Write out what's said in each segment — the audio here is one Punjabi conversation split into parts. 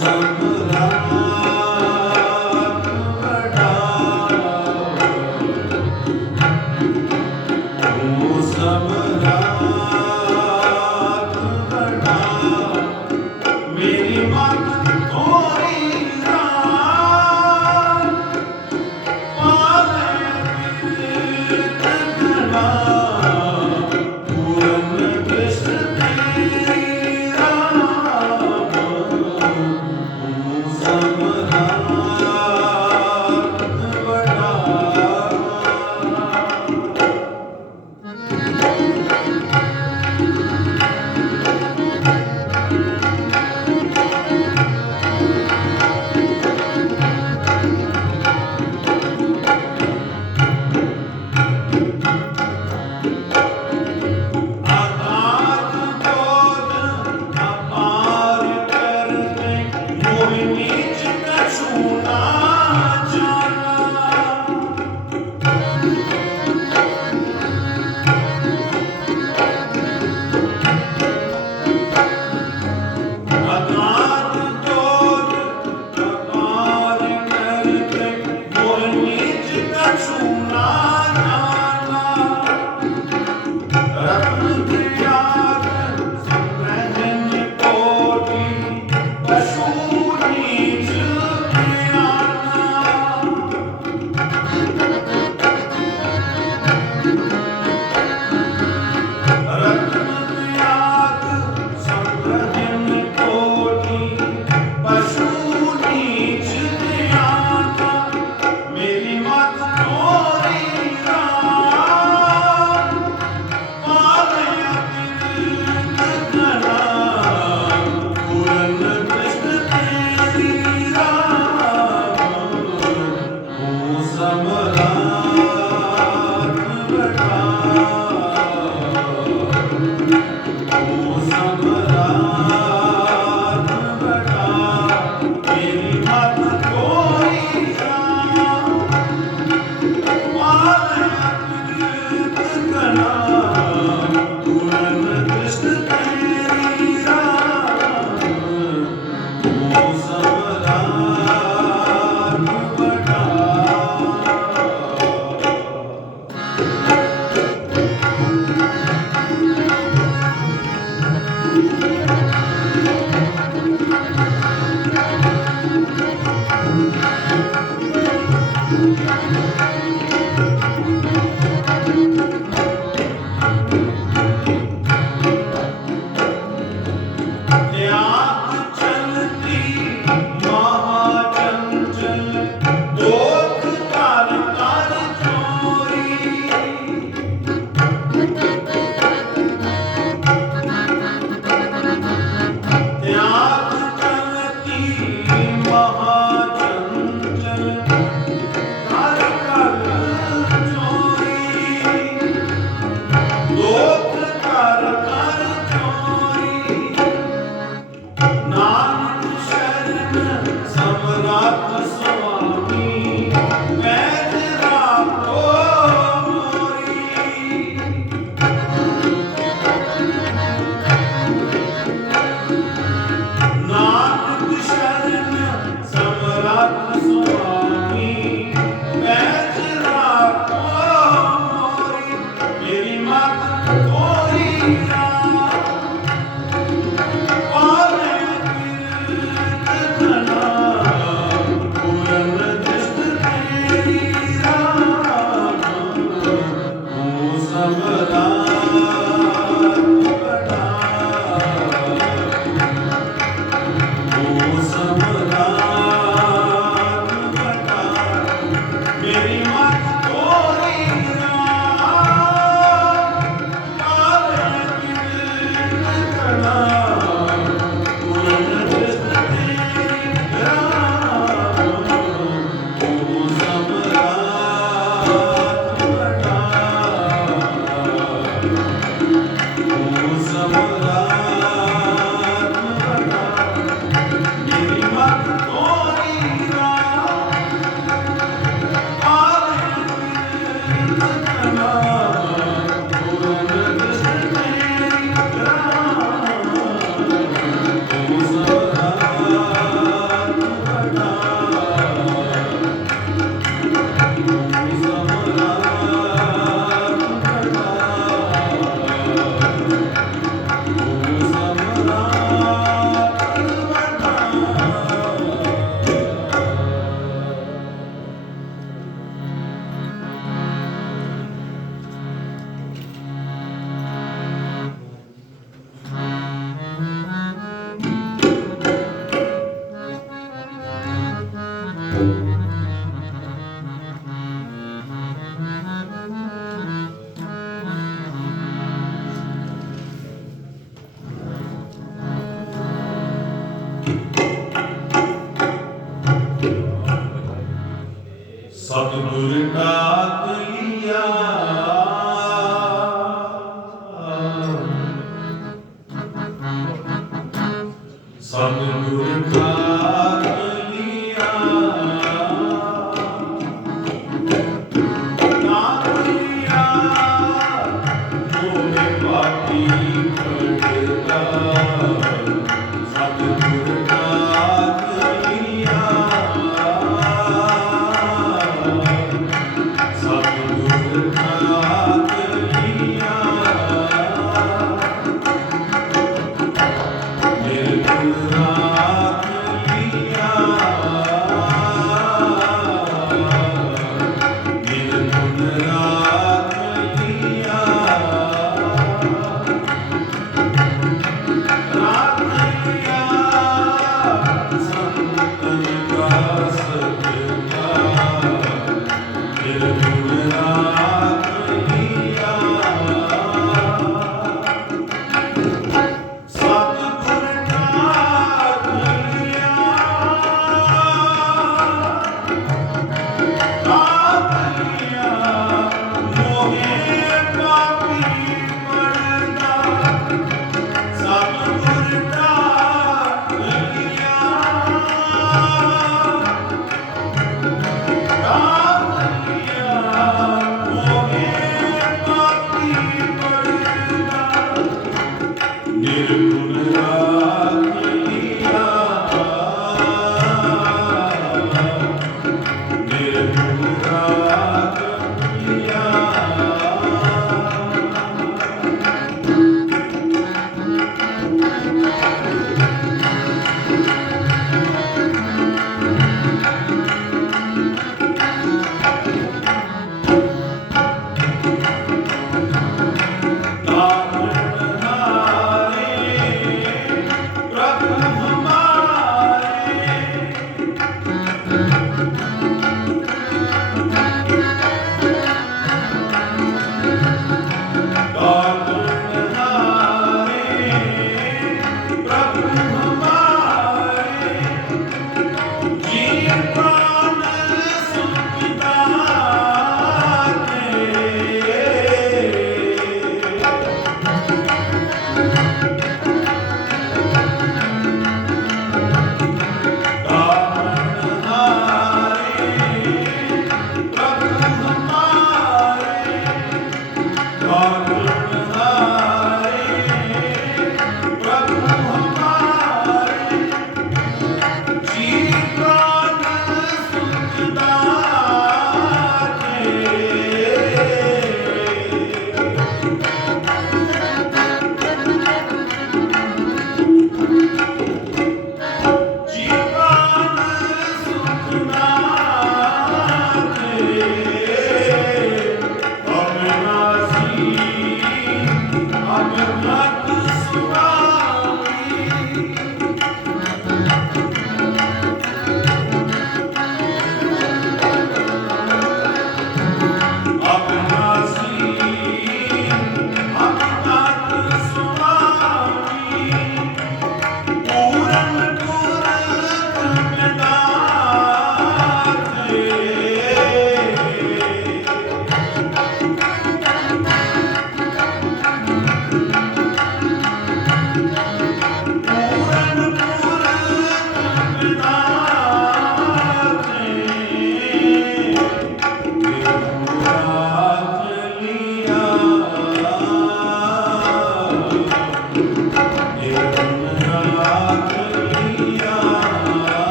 Santo. Sukha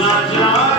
not Raja.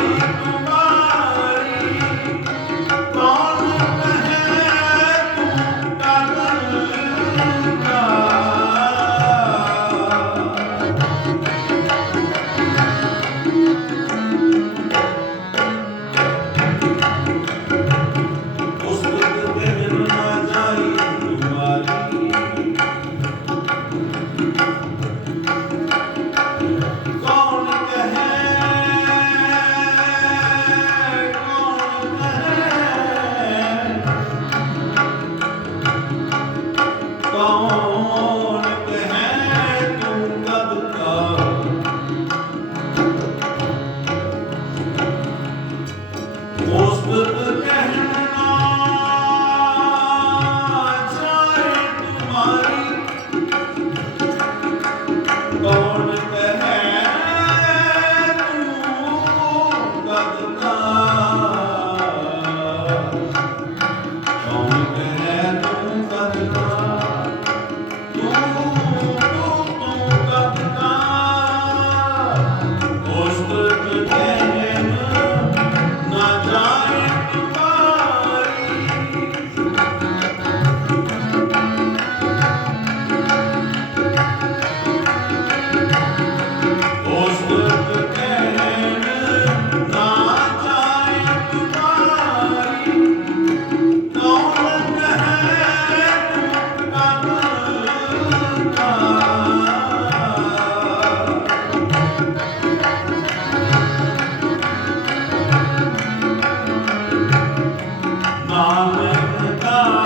Amém.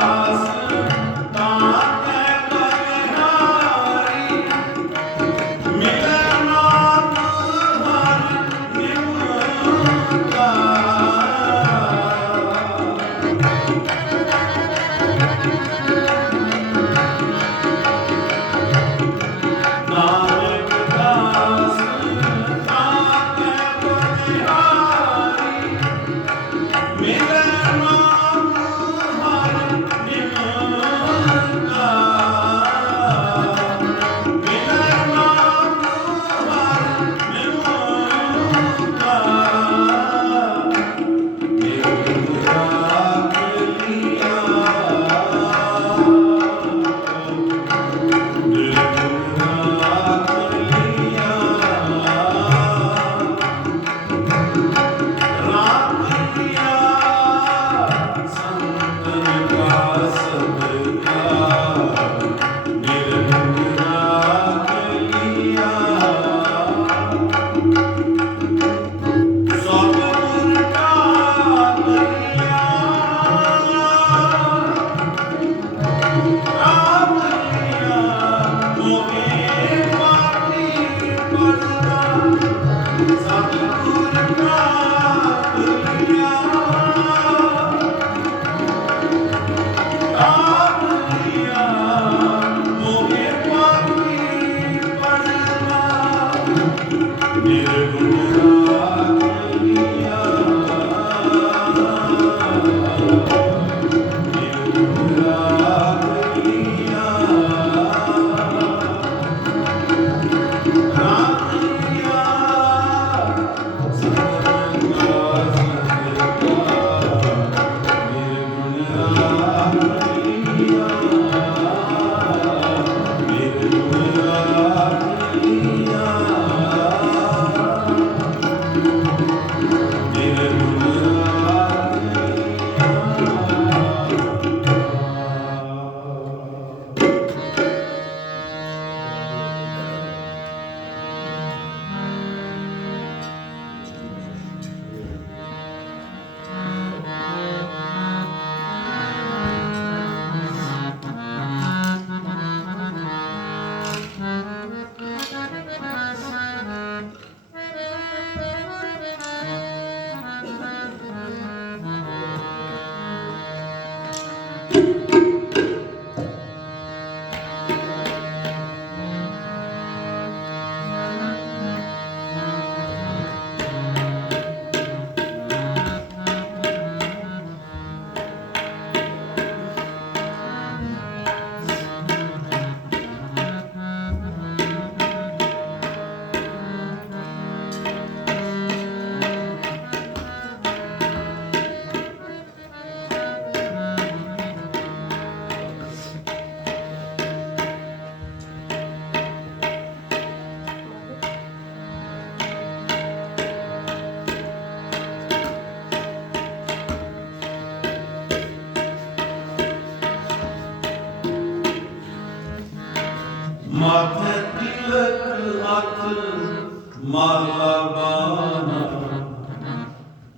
ਬਾਨਾ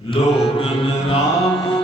ਲੋਗਨ ਰਾਮ